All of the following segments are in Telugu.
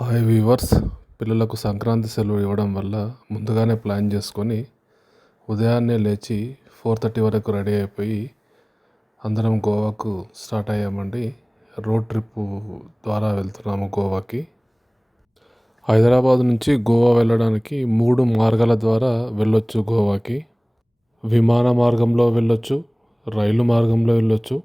హాయ్ వీవర్స్, పిల్లలకు సంక్రాంతి సెలవు ఇవ్వడం వల్ల ముందుగానే ప్లాన్ చేసుకొని ఉదయాన్నే లేచి 4:30 వరకు రెడీ అయిపోయి అందరం గోవాకు స్టార్ట్ అయ్యామండి. రోడ్ ట్రిప్ ద్వారా వెళ్తున్నాము గోవాకి. హైదరాబాద్ నుంచి గోవా వెళ్ళడానికి 3 మార్గాల ద్వారా వెళ్ళొచ్చు గోవాకి. విమాన మార్గంలో వెళ్ళొచ్చు, రైలు మార్గంలో వెళ్ళొచ్చు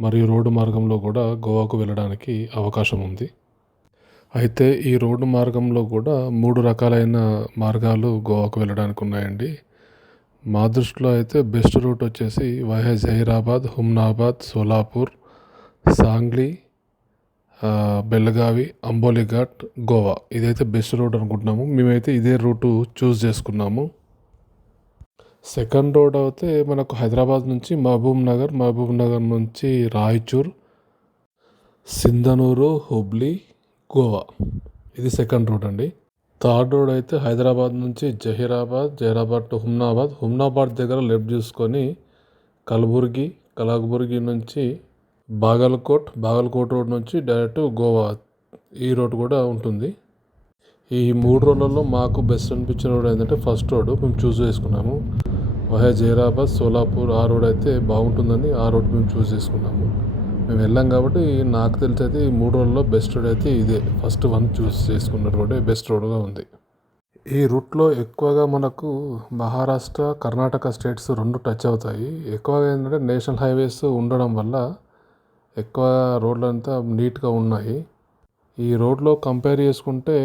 మరియు రోడ్డు మార్గంలో కూడా గోవాకు వెళ్ళడానికి అవకాశం ఉంది. అయితే ఈ రోడ్డు మార్గంలో కూడా 3 రకాలైన మార్గాలు గోవాకు వెళ్ళడానికి ఉన్నాయండి. మా దృష్టిలో అయితే బెస్ట్ రూట్ వచ్చేసి వైహా జహీరాబాద్, హుమ్నాబాద్, సోలాపూర్, సాంగ్లీ, బెల్గావి, అంబోలిఘాట్, గోవా. ఇదైతే బెస్ట్ రూట్ అనుకుంటున్నాము. మేమైతే ఇదే రూటు చూస్ చేసుకున్నాము. సెకండ్ రోడ్ అయితే మనకు హైదరాబాద్ నుంచి మహబూబ్ నగర్ నుంచి రాయచూర్, సింధనూరు, హుబ్లీ, గోవా. ఇది సెకండ్ రూట్ అండి. థర్డ్ రోడ్ అయితే హైదరాబాద్ నుంచి జహీరాబాద్ టు హుమ్నాబాద్ దగ్గర లెఫ్ట్ చూసుకొని కలబుర్గి నుంచి బాగల్కోట్ రోడ్ నుంచి డైరెక్ట్ గోవా. ఈ రోడ్ కూడా ఉంటుంది. ఈ 3 రోడ్లలో మాకు బెస్ట్ అనిపించిన రోడ్ ఏంటంటే ఫస్ట్ రోడ్ మేము చూస్ చేసుకున్నాము. వహే జహీరాబాద్, సోలాపూర్ ఆ రోడ్ అయితే బాగుంటుందని ఆ రోడ్ మేము చూస్ చేసుకున్నాము. మేము వెళ్ళాం కాబట్టి నాకు తెలిసి అయితే ఈ 3 రోడ్లలో బెస్ట్ రోడ్ అయితే ఇదే. ఫస్ట్ వన్ చూస్ చేసుకున్న రోడే బెస్ట్ రోడ్గా ఉంది. ఈ రూట్లో ఎక్కువగా మనకు మహారాష్ట్ర, కర్ణాటక స్టేట్స్ 2 టచ్ అవుతాయి. ఎక్కువగా ఏంటంటే నేషనల్ హైవేస్ ఉండడం వల్ల ఎక్కువ రోడ్లంతా నీట్గా ఉన్నాయి. ఈ రోడ్లో కంపేర్ చేసుకుంటే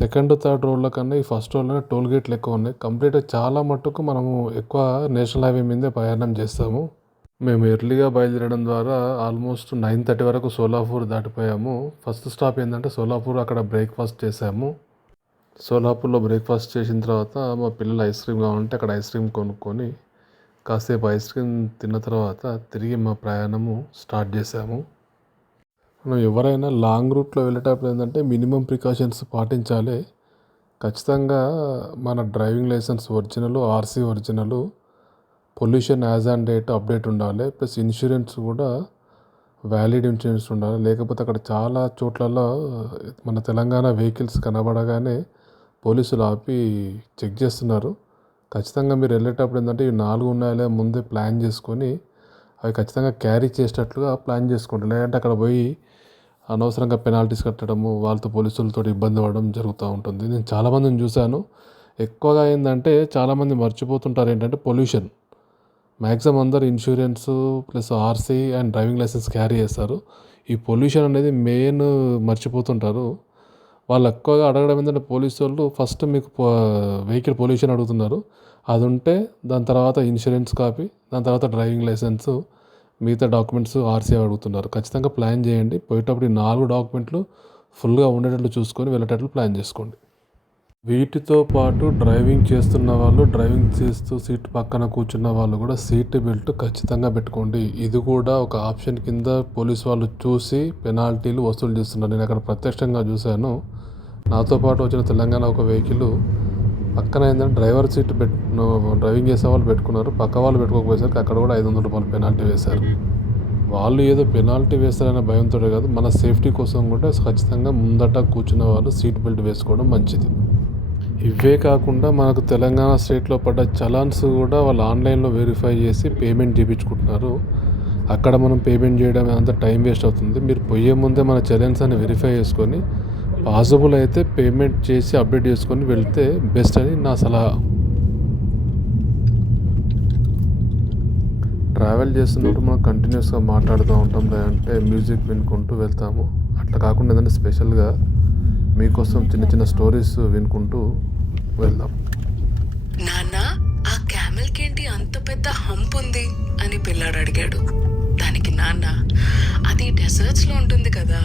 సెకండ్, థర్డ్ రోడ్ల కన్నా ఈ ఫస్ట్ రోడ్లోనే టోల్ గేట్లు ఎక్కువ ఉన్నాయి. కంప్లీట్గా చాలా మట్టుకు మనము ఎక్కువ నేషనల్ హైవే మీదే ప్రయాణం చేస్తాము. మేము ఎర్లీగా బయలుదేరడం ద్వారా ఆల్మోస్ట్ 9:30 వరకు సోలాపూర్ దాటిపోయాము. ఫస్ట్ స్టాప్ ఏంటంటే సోలాపూర్. అక్కడ బ్రేక్ఫాస్ట్ చేసాము. సోలాపూర్లో బ్రేక్ఫాస్ట్ చేసిన తర్వాత మా పిల్లలు ఐస్ క్రీమ్ కావాలంటే అక్కడ ఐస్ క్రీమ్ కొనుక్కొని కాసేపు ఐస్ క్రీమ్ తిన్న తర్వాత తిరిగి మా ప్రయాణము స్టార్ట్ చేసాము. మనం ఎవరైనా లాంగ్ రూట్లో వెళ్ళేటప్పుడు ఏంటంటే మినిమం ప్రికాషన్స్ పాటించాలి. ఖచ్చితంగా మన driving license original, RC original, pollution as on date update ఉండాలి. ప్లస్ ఇన్సూరెన్స్ కూడా వ్యాలిడ్ ఇన్సూరెన్స్ ఉండాలి. లేకపోతే అక్కడ చాలా చోట్లలో మన తెలంగాణ వెహికల్స్ కనబడగానే పోలీసులు ఆపి చెక్ చేస్తున్నారు. ఖచ్చితంగా మీరు వెళ్ళేటప్పుడు ఏంటంటే ఈ 4 ఉన్నాయో ముందే ప్లాన్ చేసుకొని అవి ఖచ్చితంగా క్యారీ చేసేటట్లుగా ప్లాన్ చేసుకోండి. లేదంటే అక్కడ పోయి అనవసరంగా పెనాల్టీస్ కట్టడము, వాళ్ళతో పోలీసులతో ఇబ్బంది పడడం జరుగుతూ ఉంటుంది. నేను చాలామందిని చూశాను. ఎక్కువగా ఏంటంటే చాలామంది మర్చిపోతుంటారు ఏంటంటే పొల్యూషన్. మ్యాక్సిమం అందరు insurance plus RC and driving license carry చేస్తారు. ఈ పొల్యూషన్ అనేది మెయిన్ మర్చిపోతుంటారు. వాళ్ళు ఎక్కువగా అడగడం ఏంటంటే పోలీసు వాళ్ళు ఫస్ట్ మీకు వెహికల్ పొల్యూషన్ అడుగుతున్నారు. అది ఉంటే దాని తర్వాత ఇన్సూరెన్స్ కాపీ, దాని తర్వాత డ్రైవింగ్ లైసెన్స్, మిగతా డాక్యుమెంట్స్ ఆర్సీ అడుగుతున్నారు. ఖచ్చితంగా ప్లాన్ చేయండి. పోయేటప్పుడు ఈ 4 డాక్యుమెంట్లు ఫుల్గా ఉండేటట్లు చూసుకొని వెళ్ళేటట్లు ప్లాన్ చేసుకోండి. వీటితో పాటు డ్రైవింగ్ చేస్తున్న వాళ్ళు, డ్రైవింగ్ చేస్తూ సీట్ పక్కన కూర్చున్న వాళ్ళు కూడా సీట్ బెల్ట్ ఖచ్చితంగా పెట్టుకోండి. ఇది కూడా ఒక ఆప్షన్ కింద పోలీసు వాళ్ళు చూసి పెనాల్టీలు వసూలు చేస్తున్నారు. నేను అక్కడ ప్రత్యక్షంగా చూశాను. నాతో పాటు వచ్చిన తెలంగాణ ఒక వెహికల్ పక్కన ఏంటంటే డ్రైవర్ సీట్ డ్రైవింగ్ చేసే వాళ్ళు పెట్టుకున్నారు. పక్క వాళ్ళు పెట్టుకోకపోయేసరికి అక్కడ కూడా 500 రూపాయలు పెనాల్టీ వేశారు. వాళ్ళు ఏదో పెనాల్టీ వేస్తారనే భయంతో కాదు, మన సేఫ్టీ కోసం కూడా ఖచ్చితంగా ముందట కూర్చున్న వాళ్ళు సీట్ బెల్ట్ వేసుకోవడం మంచిది. ఇవే కాకుండా మనకు తెలంగాణ స్టేట్లో పడ్డ చలాన్స్ కూడా వాళ్ళు ఆన్లైన్లో వెరిఫై చేసి పేమెంట్ చేయించుకుంటున్నారు. అక్కడ మనం పేమెంట్ చేయడం అంత టైం వేస్ట్ అవుతుంది. మీరు పోయే ముందే మన చలాన్స్ అని వెరిఫై చేసుకొని పాసిబుల్ అయితే పేమెంట్ చేసి అప్డేట్ చేసుకొని వెళ్తే బెస్ట్ అని నా సలహా. ట్రావెల్ చేస్తున్నప్పుడు మనం కంటిన్యూస్గా మాట్లాడుతూ ఉంటాం, లేదంటే మ్యూజిక్ వినుకుంటూ వెళ్తాము. అట్లా కాకుండా ఏదైనా స్పెషల్గా మీకోసం చిన్న చిన్న స్టోరీస్ వినుకుంటూ వెళ్దాం. నాన్న, ఆ క్యామెల్కి ఏంటి అంత పెద్ద హంప్ ఉంది అని పిల్లాడు అడిగాడు. దానికి నాన్న, అది డెజర్ట్స్లో ఉంటుంది కదా,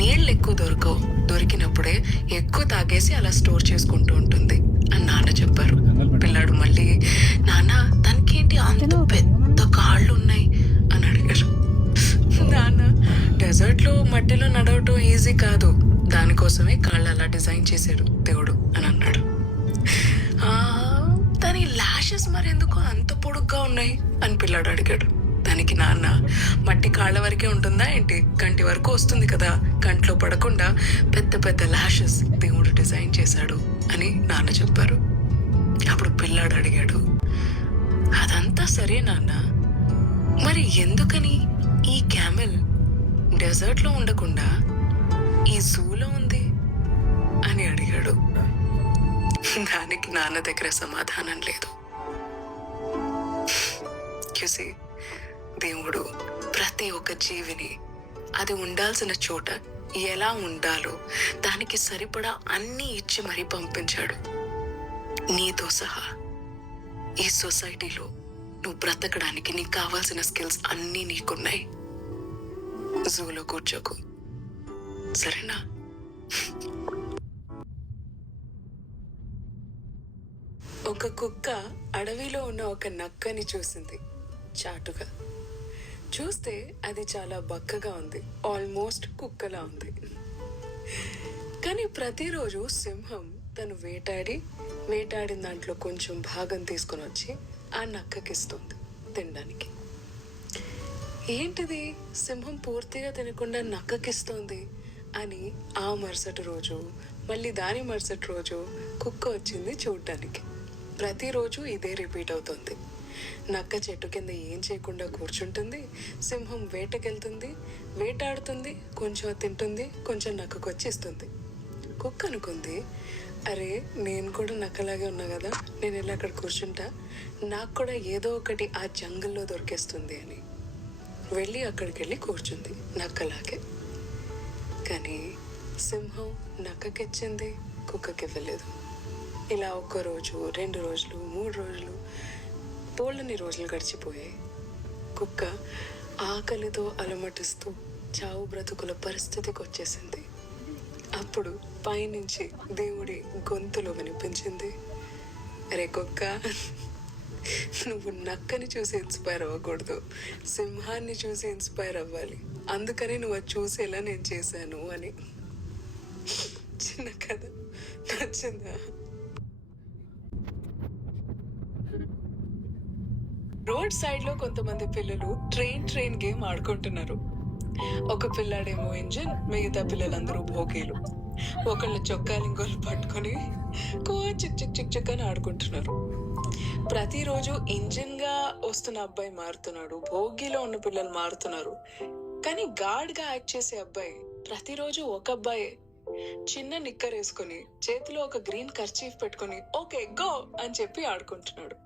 నీళ్ళు ఎక్కువ దొరకవు, దొరికినప్పుడే ఎక్కువ తాగేసి అలా స్టోర్ చేసుకుంటూ ఉంటుంది అని నాన్న చెప్పారు. పిల్లాడు మళ్ళీ, నాన్న దానికి ఏంటి అంత పెద్ద కాళ్ళు ఉన్నాయి అని అడిగారు. నాన్న, డెజర్ట్లో మట్టిలో నడవటం ఈజీ కాదు, దానికోసమే కాళ్ళు అలా డిజైన్ చేశాడు దేవుడు అని అన్నాడు. దాని ల్యాషెస్ మరెందుకు అంత పొడుగ్గా ఉన్నాయి అని పిల్లాడు అడిగాడు. దానికి నాన్న, మట్టి కాళ్ళ వరకే ఉంటుందా ఏంటి, కంటి వరకు వస్తుంది కదా, కంట్లో పడకుండా పెద్ద పెద్ద లాషెస్ దేవుడు డిజైన్ చేశాడు అని నాన్న చెప్పారు. అప్పుడు పిల్లాడు అడిగాడు, అదంతా సరే నాన్న, మరి ఎందుకని ఈ క్యామెల్ డెజర్ట్ లో ఉండకుండా ఈ జూలో ఉంది అని అడిగాడు. దానికి నాన్న దగ్గర సమాధానం లేదు. చూసి దేవుడు ప్రతి ఒక్క జీవిని అది ఉండాల్సిన చోట ఎలా ఉండాలో దానికి సరిపడా అన్నీ ఇచ్చి మరీ పంపించాడు. నీతో సహా ఈ సొసైటీలో నువ్వు బ్రతకడానికి నీకు కావాల్సిన స్కిల్స్ అన్నీ నీకున్నాయి. జూలో కూర్చోకు, సరేనా? ఒక కుక్క అడవిలో ఉన్న ఒక నక్కని చూసింది చాటుగా. చూస్తే అది చాలా బక్కగా ఉంది, ఆల్మోస్ట్ కుక్కలా ఉంది. కానీ ప్రతిరోజు సింహం తను వేటాడిన దాంట్లో కొంచెం భాగం తీసుకొని వచ్చి ఆ నక్కకిస్తుంది తినడానికి. ఏంటిది, సింహం పూర్తిగా తినకుండా నక్కకిస్తోంది అని ఆ మరుసటి రోజు, మళ్ళీ దాని మరుసటి రోజు కుక్క వచ్చింది చూడటానికి. ప్రతిరోజు ఇదే రిపీట్ అవుతుంది. నక్క చెట్టు కింద ఏం చేయకుండా కూర్చుంటుంది, సింహం వేటకెళ్తుంది, వేటాడుతుంది, కొంచెం తింటుంది, కొంచెం నక్కకు వచ్చేస్తుంది. కుక్క అనుకుంది, అరే నేను కూడా నక్కలాగే ఉన్నా కదా, నేను వెళ్ళి అక్కడ కూర్చుంటా, నాకు కూడా ఏదో ఒకటి ఆ జంగల్లో దొరికేస్తుంది అని వెళ్ళి అక్కడికి వెళ్ళి కూర్చుంది నక్కలాగే. కానీ సింహం నక్కకిచ్చింది, కుక్కకి ఇవ్వలేదు. ఇలా 1 రోజు, 2 రోజులు, 3 రోజులు, పోళ్ళని రోజులు గడిచిపోయాయి. కుక్క ఆకలితో అలమటిస్తూ చావు బ్రతుకుల పరిస్థితికి వచ్చేసింది. అప్పుడు పైనుంచి దేవుడి గొంతులో వినిపించింది, అరే కుక్క, నువ్వు నక్కని చూసి ఇన్స్పైర్ అవ్వకూడదు, సింహాన్ని చూసి ఇన్స్పైర్ అవ్వాలి, అందుకని నువ్వు అది చూసేలా నేను చేశాను అని. చిన్న కథ నచ్చిందా? రోడ్ సైడ్ లో కొంతమంది పిల్లలు ట్రైన్ గేమ్ ఆడుకుంటున్నారు. ఒక పిల్లాడేమో ఇంజిన్, మిగతా పిల్లలందరూ భోగీలు. ఒకళ్ళ చొక్కాలు ఇంకోళ్ళు పట్టుకొని చిక్ చిక్ చిక్ చిక్ అని ఆడుకుంటున్నారు. ప్రతిరోజు ఇంజిన్ గా వస్తున్న అబ్బాయి మారుతున్నాడు, భోగిలో ఉన్న పిల్లలు మారుతున్నారు. కానీ గార్డ్ గా యాక్ట్ చేసే అబ్బాయి ప్రతిరోజు ఒక అబ్బాయే, చిన్న నిక్కర్ వేసుకుని చేతిలో ఒక గ్రీన్ కర్చీఫ్ పెట్టుకుని ఓకే గో అని చెప్పి ఆడుకుంటున్నాడు.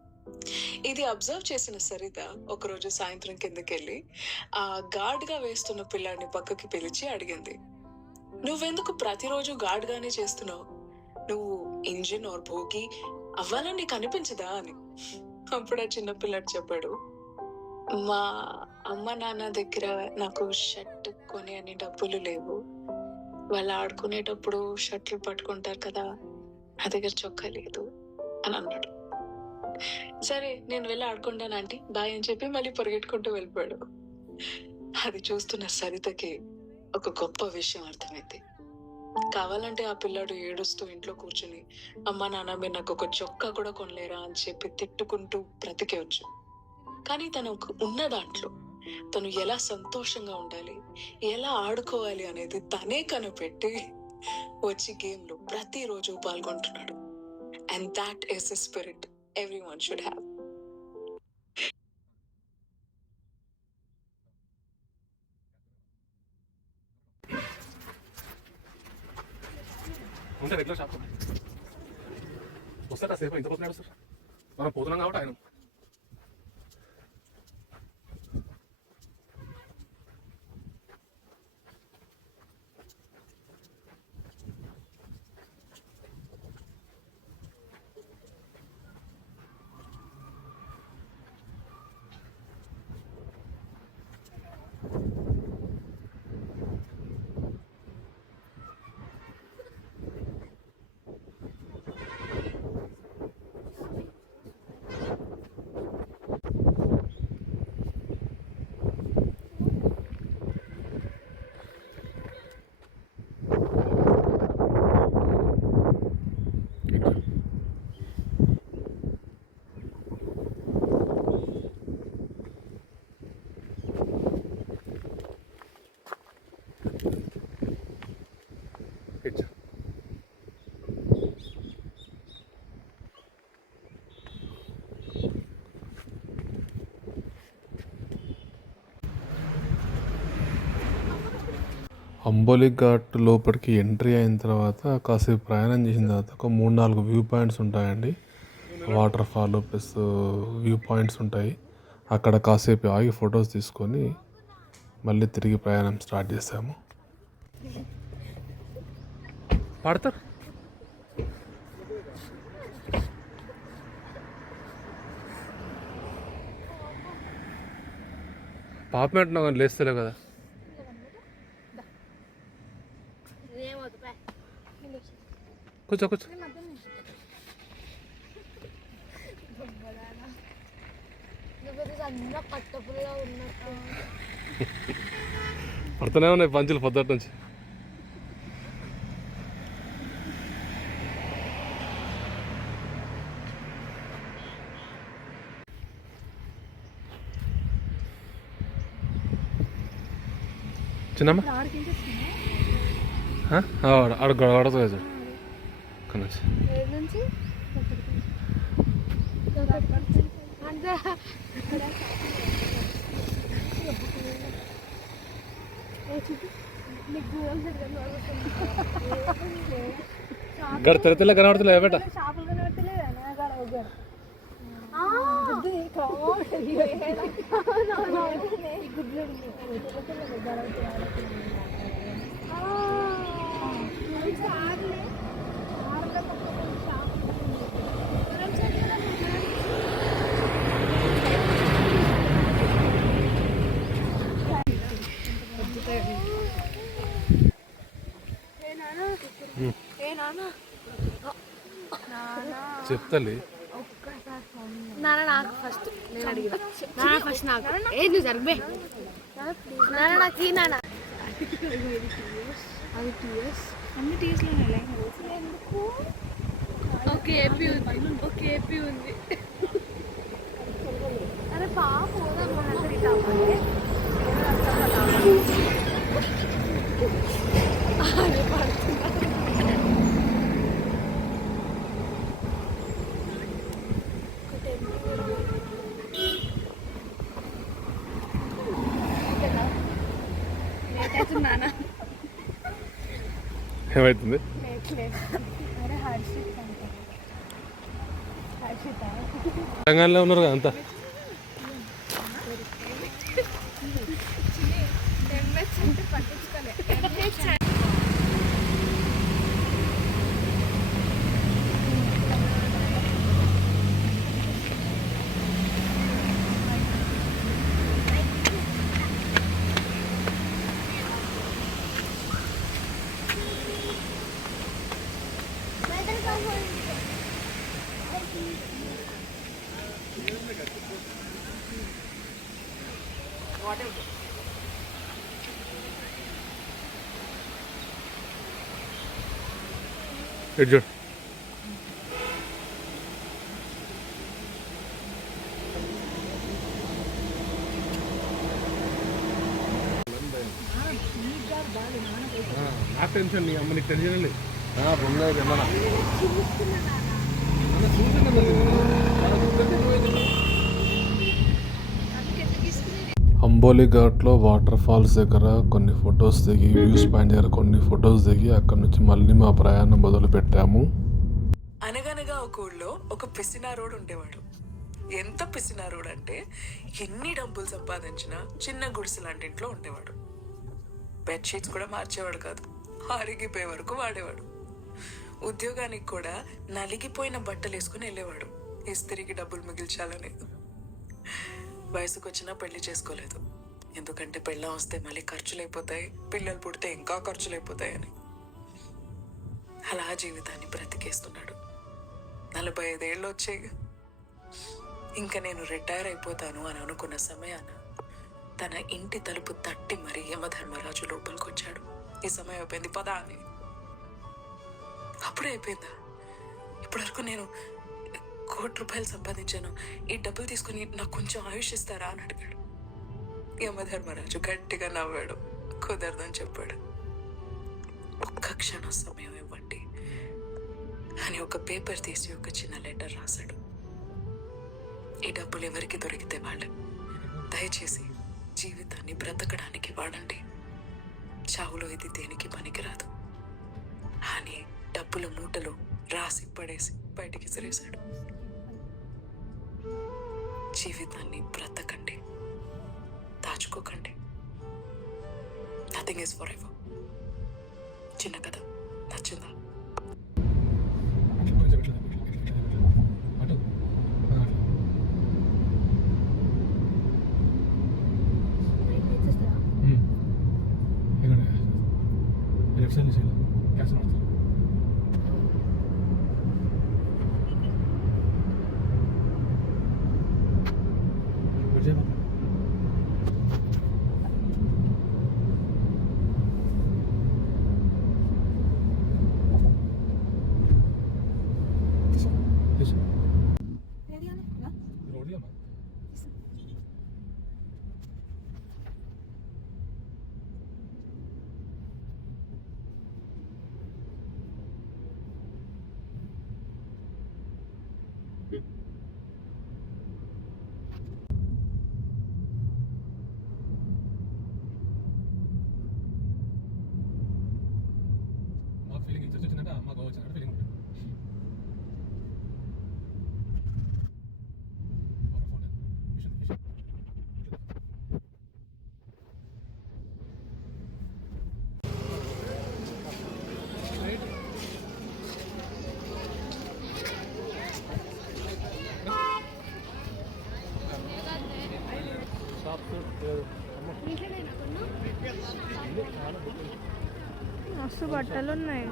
ఇది అబ్జర్వ్ చేసిన సరిత ఒకరోజు సాయంత్రం కిందకెళ్ళి ఆ గార్డ్ గా వేస్తున్న పిల్లాడిని పక్కకి పిలిచి అడిగింది, నువ్వెందుకు ప్రతిరోజు గార్డ్ గానే చేస్తున్నావు, నువ్వు ఇంజిన్ ఆర్ భోగి అవ్వాలని నీకు అనిపించదా అని. అప్పుడు ఆ చిన్న పిల్లాడు చెప్పాడు, మా అమ్మ నాన్న దగ్గర నాకు షర్ట్ కొని అని డబ్బులు లేవు, వాళ్ళు ఆడుకునేటప్పుడు షర్ట్లు పట్టుకుంటారు కదా, నా దగ్గర చొక్కా లేదు అని అన్నాడు. సరే నేను వెళ్ళి ఆడుకుంటాను ఆంటీ, బాయ్ అని చెప్పి మళ్ళీ పరిగెట్టుకుంటూ వెళ్ళిపోయాడు. అది చూస్తున్న సరితకి ఒక గొప్ప విషయం అర్థమైంది. కావాలంటే ఆ పిల్లాడు ఏడుస్తూ ఇంట్లో కూర్చుని, అమ్మా నాన్న మీరు నాకు ఒక చొక్కా కూడా కొనలేరా అని చెప్పి తిట్టుకుంటూ బ్రతికేవచ్చు. కానీ తనకు ఉన్న దాంట్లో తను ఎలా సంతోషంగా ఉండాలి, ఎలా ఆడుకోవాలి అనేది తనే కనిపెట్టి వచ్చి గేమ్ లో ప్రతిరోజు పాల్గొంటున్నాడు. And that is the spirit everyone should have. ఉంటే రెగ్యులర్ షాప్ వస్తారా సేపు ఇంత పోతున్నాడు సార్, మనం పోతున్నాం కాబట్టి ఆయన అంబోలి ఘాట్ లోపలికి ఎంట్రీ అయిన తర్వాత కాసేపు ప్రయాణం చేసిన తర్వాత ఒక 3-4 వ్యూ పాయింట్స్ ఉంటాయండి. Water fall plus view points ఉంటాయి. అక్కడ కాసేపు ఆగి ఫొటోస్ తీసుకొని మళ్ళీ తిరిగి ప్రయాణం స్టార్ట్ చేసాము. పాడతారు పాప పెట్టినా కానీ లేస్తలే కదా. కూర్చో కూర్చో. పడుతూనే ఉన్నాయి పంచులు పొద్దుట నుంచి. చిన్నమ్మ ఆడ గడవడదు ఇక్కడ నుంచి. గడ తెల్ల కనబడతలే బేట. చెప్తాలి నాకు ఫస్ట్ నేను అడిగిన ఫస్ట్ నాకు ఏది నువ్వు జరిపే నాకు ఈ నాన్న అది టీఎస్ అన్ని టీఎస్లోనే ఎందుకు ఓకే ఏపీ ఉంది ఓకే ఏపీ ఉంది. అరే పాప ఏమవుతుంది? తెలంగాణలో ఉన్నారు కదా అంతా. ఇటు చూడు. నా టెన్షన్ నీ అమ్మ నీకు టెన్షన్ లేదు. బొంగ మన అంబోలి ఘాట్లో వాటర్ ఫాల్స్ దగ్గర కొన్ని ఫొటోస్ దిగి వ్యూస్ పాయింట్ దగ్గర కొన్ని ఫొటోస్ దిగి అక్కడ నుంచి మళ్ళీ మా ప్రయాణం మొదలు పెట్టాము. అనగనగా ఒక ఊళ్ళో ఒక పిసినారోడు ఉండేవాడు. ఎంత పిసినారోడు అంటే ఎన్ని డబ్బులు సంపాదించినా చిన్న గుడిసె లాంటి ఇంట్లో ఉండేవాడు. బెడ్షీట్స్ కూడా మార్చేవాడు కాదు, అరిగిపోయే వరకు వాడేవాడు. ఉద్యోగానికి కూడా నలిగిపోయిన బట్టలు వేసుకుని వెళ్ళేవాడు, ఇస్త్రీకి డబ్బులు మిగిల్చాలని. వయసుకు వచ్చినా పెళ్లి చేసుకోలేదు, ఎందుకంటే పెళ్ళం వస్తే మళ్ళీ ఖర్చులు అయిపోతాయి, పిల్లలు పుడితే ఇంకా ఖర్చులు అయిపోతాయని. అలా జీవితాన్ని బ్రతికేస్తున్నాడు. 45 ఏళ్ళు వచ్చాయి. ఇంకా నేను రిటైర్ అయిపోతాను అని అనుకున్న సమయాన తన ఇంటి తలుపు తట్టి మరీ యమధర్మరాజు లోపలికి వచ్చాడు. ఈ సమయం అయిపోయింది పదా అని. అప్పుడే అయిపోయిందా? ఇప్పటివరకు నేను 1 కోటి రూపాయలు సంపాదించాను, ఈ డబ్బులు తీసుకుని నాకు కొంచెం ఆయుష్ ఇస్తారా అని అడిగాడు. యమధర్మరాజు గట్టిగా నవ్వాడు. కుదరదని చెప్పాడు. ఒక్క క్షణం సమయం ఇవ్వండి అని ఒక పేపర్ తీసి ఒక చిన్న లెటర్ రాశాడు. ఈ డబ్బులు ఎవరికి దొరికితే వాళ్ళు, దయచేసి జీవితాన్ని బ్రతకడానికి వాడండి. చావులో ఇది దేనికి పనికిరాదు అని డబ్బుల మూటలు రాసి పడేసి బయటికి విసిరేశాడు. జీవితాన్ని బ్రతకండి, దాచుకోకండి. Nothing is forever. చిన్న కథ నచ్చిందా? మస్తు బట్టలు ఉన్నాయి.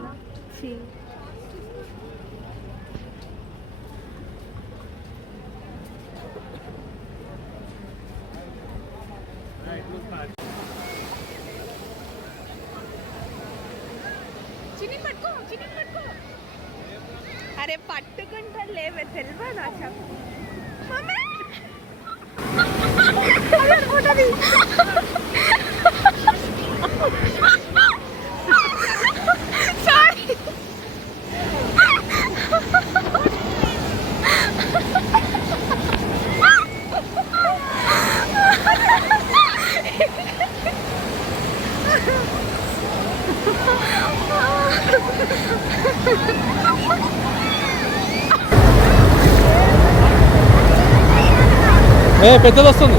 అరే పట్టుకుంటా లేవే తెలియదా చెప్పు. పెద్దది వస్తుంది.